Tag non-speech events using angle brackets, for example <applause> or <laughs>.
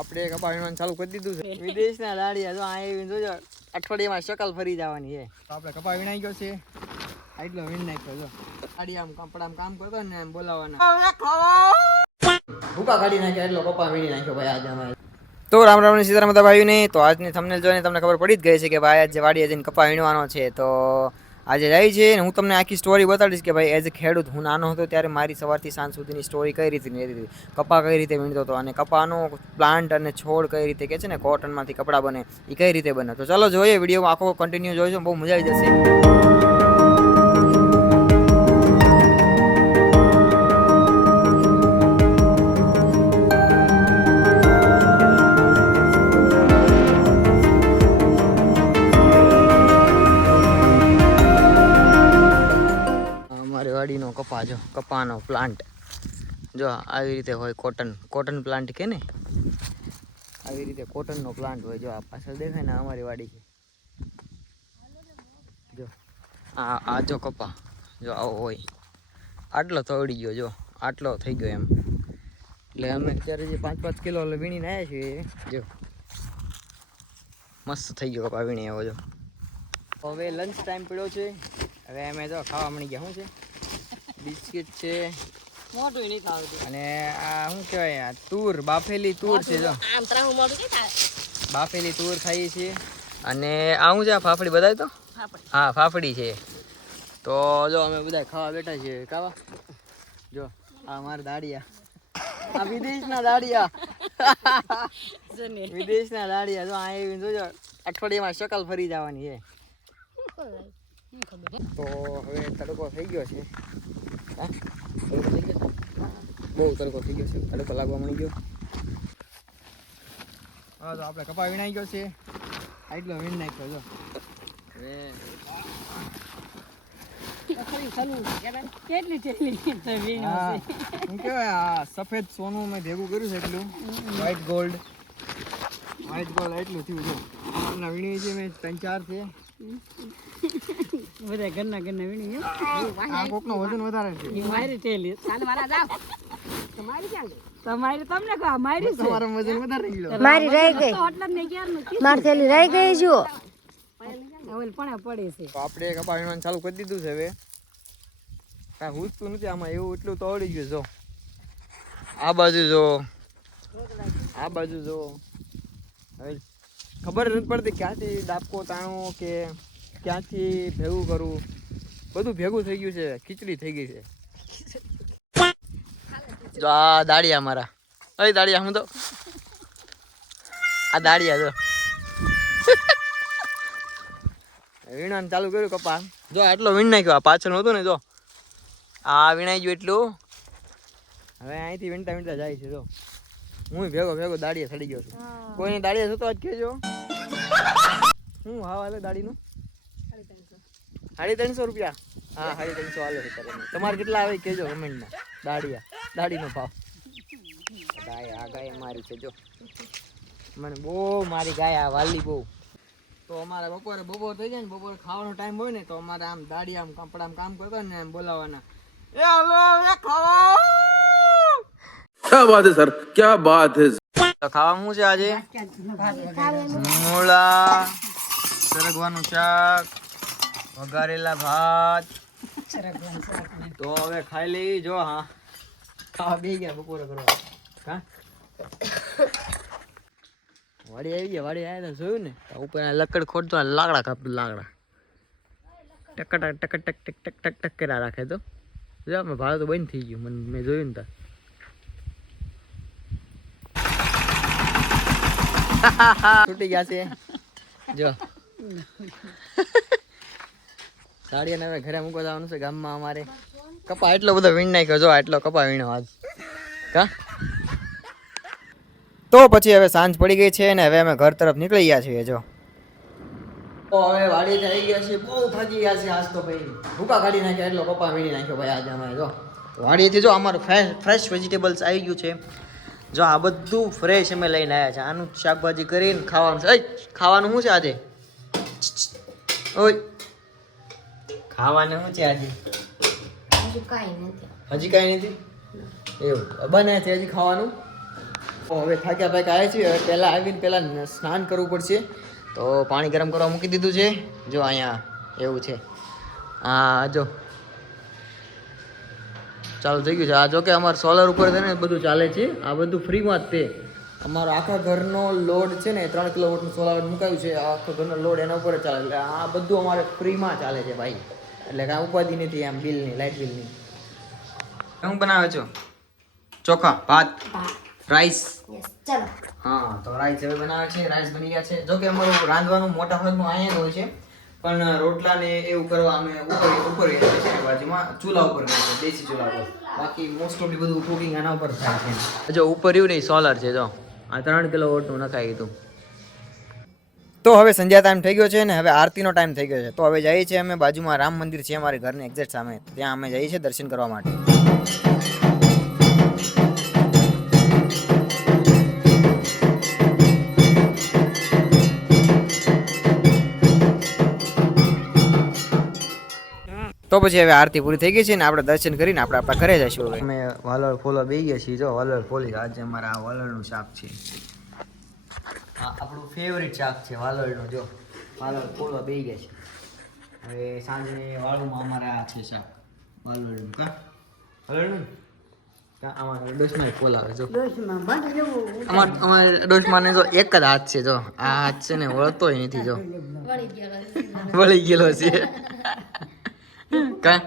આપણે કપા વીણવાનું ચાલુ કરી દીધું છે. <laughs> વિદેશના લાડિયા જો આ એવી જોજો અઠવાડિયામાં શકલ ફરી જવાની છે. તો આપણે કપા વિણાઈ ગયો છે. આટલો વીણ નાખ્યો જો. આમ કપડામાં કામ કરતો ને એમ બોલાવવાના. ભૂકા કાઢી નાખ્યા એટલો કપા વીણી નાખ્યો ભાઈ આજે અમારે. તો રામ રામની સીતારામ બધા ભાઈઓને. તો આજની થમને જોઈને તમને ખબર પડી જ ગઈ છે કે ભાઈ આજે વાડીએ જઈને કપા વીણવાનો છે. તો આજે જાય છે હું તમને આખી સ્ટોરી બતાડીશ કે ભાઈ એઝ અ ખેડૂત હું નાનો હતો ત્યારે મારી સવારથી સાંજ સુધીની સ્ટોરી કઈ રીતે રહેતી હતી? કપા કઈ રીતે વીણતો હતો અને કપાનો પ્લાન્ટ અને છોડ કઈ રીતે કે છે ને કોટનમાંથી કપડાં બને એ કઈ રીતે બને? તો ચાલો જોઈએ વીડિયો આખો કન્ટિન્યુ જોઈશું બહુ મજા આવી જશે. કપા જો કપાનો પ્લાન્ટ જો, આવી રીતે હોય કોટન કોટન પ્લાન્ટ કે ને આવી રીતે કોટનનો પ્લાન્ટ હોય, જો, આ પાછળ દેખાય ને અમારી વાડી છે જો, આ આ જો કપા, જો, આવો હોય. આટલો તોડી ગયો, જો, આટલો થઈ ગયો એમ. એટલે અમે અત્યારે જે પાંચ પાંચ કિલો વીણીને આવ્યા છીએ, જો. મસ્ત થઈ ગયો કપા, વીણી એવો જો. હવે લંચ ટાઈમ પડ્યો છે. હવે અમે જો ખાવા મળી ગયા, શું છે? બિસ્કિટ છે. મોટું નહીં ખાવતું. અને આ શું કહેવાય આ તુર બાફેલી તુર છે જો. આમ ત્રાહું મોટું કે થાય? બાફેલી તુર ખાઈએ છીએ. અને આ હું છે આ ફાફડી બધાય તો? હા ફાફડી છે. તો જો અમે બધા ખાવા બેઠા છીએ. ખાવા. જો આ મારા દાડિયા. આ વિદેશના દાડિયા. વિદેશના દાડિયા. જો આ એવી જોજો અઠવાડિયામાં શકલ ફરી જવાની છે. તો હવે તડકો થઈ ગયો છે. બહુ તડકો થઈ ગયો છે. તડકો લાગવા મળી ગયો. હા તો આપણે કપા વીણાઈ ગયો છે. આટલો વીણ નાખ્યો જો. સફેદ સોનું મેં ભેગું કર્યું છે એટલું. વ્હાઈટ ગોલ્ડ વ્હાઈટ ગોલ્ડ એટલું થયું જો. હમણાં વીણી છે મેં ત્રણ ચાર છે. બધા ઘરના ઘર નવીણી એમ? આ કોકનો વજન વધારે છે. મારી ટેલી તમારી તમને કહો મારી છે. તમારું વજન વધારે ગયો મારી રહી ગઈ. તો એટલે ક્યારનું મારી થેલી રહી ગઈ જુઓ ઓલ પણ પડે છે. આપણે કપા વીણવાનું ચાલુ કરી દીધું છે હવે. કાંઈ હુજતું નથી આમાં એવું એટલું તો આવડી ગયું જો. આ બાજુ જો. આ બાજુ જો. હવે ખબર નથી પડતી ક્યાંથી ડાબકો તાણવો કે ક્યાંથી ભેગું કરવું બધું ભેગું થઈ ગયું છે, ખીચડી થઈ ગઈ છે. જો આ દાડિયા મારા. અરે દાડિયા હું તો આ દાડિયા જો. વીણા ચાલુ કર્યું કપા જો આટલો વીણ નાખ્યો, આ પાછળ નહોતું ને, જો. આ વીણાઈ ગયું એટલું. હવે અહીંથી વીણતા વીણતા જાય છે, જો. હું ભેગો ભેગો દાડીએ સડી ગયો છું. કોઈની દાડીએ થતો જ કેજો હું હા હાલે દાડીનું? સાડી ત્રણસો રૂપિયા. હા સાડી ત્રણસો હાલે તમારે કેટલા આવે કેજો કમેન્ટમાં દાડિયા. દાડીનો ભાવ. ગાય આ ગાય મારી છે જો. મને બહુ મારી ગાય આ વાલી બહુ. તો અમારે બપોરે બપોર થઈ જાય ને બપોરે ખાવાનો ટાઈમ હોય ને તો અમારે આમ દાડી આમ કપડામાં કામ કરતા ને એમ બોલાવાના. એ હલો એ ખાવા. ક્યા બાત હે સર ક્યા બાત હે ખાવા શું છે આજે મૂળા સરગવાનું શાક વઘારેલા ભાત તો હવે ખાઈ લઈ જો હા ખાવા બે ગયા બપોરે કરવા હા વાડી આવી ગયા વાડી આવ્યા જોયું ને ઉપર લકડ ખોટતો લાકડા કાપ લાકડા ટક ટક ટક ટક ટક ટક ટક ટક કર્યા રાખે તો જો ભાડું તો બંધ થઈ ગયું મને મેં જોયું ને ત્યાં <laughs> છૂટી ગયા છે. જો. સાડીને હવે ઘરે મૂકવા જવાનું છે ગામમાં અમારે. કપા એટલો બધો વીણ નાખ્યો, જો આટલો કપા વીણો આજ. કા? તો પછી હવે સાંજ પડી ગઈ છે ને હવે અમે ઘર તરફ નીકળી ગયા છીએ, જો. તો હવે વાડી થઈ ગયા છે બહુ થાકી ગયા છે આજ તો ભાઈ. ભૂકા કાઢી નાખ્યા, એટલો કપા વીણી નાખ્યો ભાઈ આજે અમે, જો. વાડીએથી જો અમારું ફ્રેશ વેજીટેબલ્સ આવી ગયું છે. જો આ બધું ફ્રેશ અમે લઈને આવ્યા છે આનું શાકભાજી કરીને ખાવાનું છે. ખાવાનું શું છે આજે? ઓય. ખાવાનું શું છે આજે? હજી કાંઈ નથી. એવું. બને છે હજી ખાવાનું? હવે થાક્યા પાક્યા આવ્યા છીએ હવે પહેલાં આવીને પહેલાં સ્નાન કરવું પડશે. તો પાણી ગરમ કરવા મૂકી દીધું છે. જો અહીંયા એવું છે. હા જો. ચાલુ થઈ ગયું છે. આ જોકે અમારે સોલર ઉપર છે ને બધું ચાલે છે. આ બધું ફ્રીમાં જ તે અમારો આખા ઘરનો લોડ છે ને ત્રણ કિલોવોટનું સોલાર મુકાયું છે. આખો ઘરનો લોડ એના ઉપર ચાલે એટલે આ બધું અમારે ફ્રીમાં ચાલે છે ભાઈ. એટલે કાંઈ ઉપાધિ નથી આમ બિલની લાઇટ બિલની શું બનાવે છો? ચોખા ભાત રાઈસ હા તો રાઈસ હવે બનાવે છે. રાઈસ બની ગયા છે. જોકે અમારું રાંધવાનું મોટા ભાગનું અહીંયા જ હોય છે. પણ રોટલા ને એવું કરવા અમે ઉપર ઉપર બાજુમાં ચૂલા ઉપર કરીએ દેશી ચૂલા ઉપર. બાકી મોસ્ટ ઓફલી બધું કુકિંગ આના ઉપર થાય છે. જો ઉપર એવું નહીં સોલર છે જો. આ ત્રણ કિલો વોટનું નખાઈ ગયું તો. હવે સંધ્યા ટાઈમ થઈ ગયો છે ને હવે આરતીનો ટાઈમ થઈ ગયો છે. તો હવે જઈએ છીએ અમે બાજુમાં રામ મંદિર છે અમારી ઘરની એક્ઝેક્ટ સામે. ત્યાં અમે જઈએ છીએ દર્શન કરવા માટે. તો પછી હવે આરતી પૂરી થઈ ગઈ છે ને આપણે દર્શન કરીને આપણે આપણા ઘરે જઈશું હવે. અમે વાલળ ફોલો બે ગયા છીએ. જો વાલળ ફોલી આજે અમારા આ વાલરનું શાક છે. આપણું ફેવરિટ શાક છે વાલળનું. જો વાલળ ફોલો બે ગયા છે. હવે સાંજે વાળુમાં અમારે આ છે શાક વાલળનું. કા? વાલળનું? કા અમારે ડોસમાં ફોલ આવે જો. અમાર અમારે ડોસમાં જો એક જ હાથ છે જો. આ હાથ છે ને વળતોય નથી જો. વળી ગયેલો છે. કા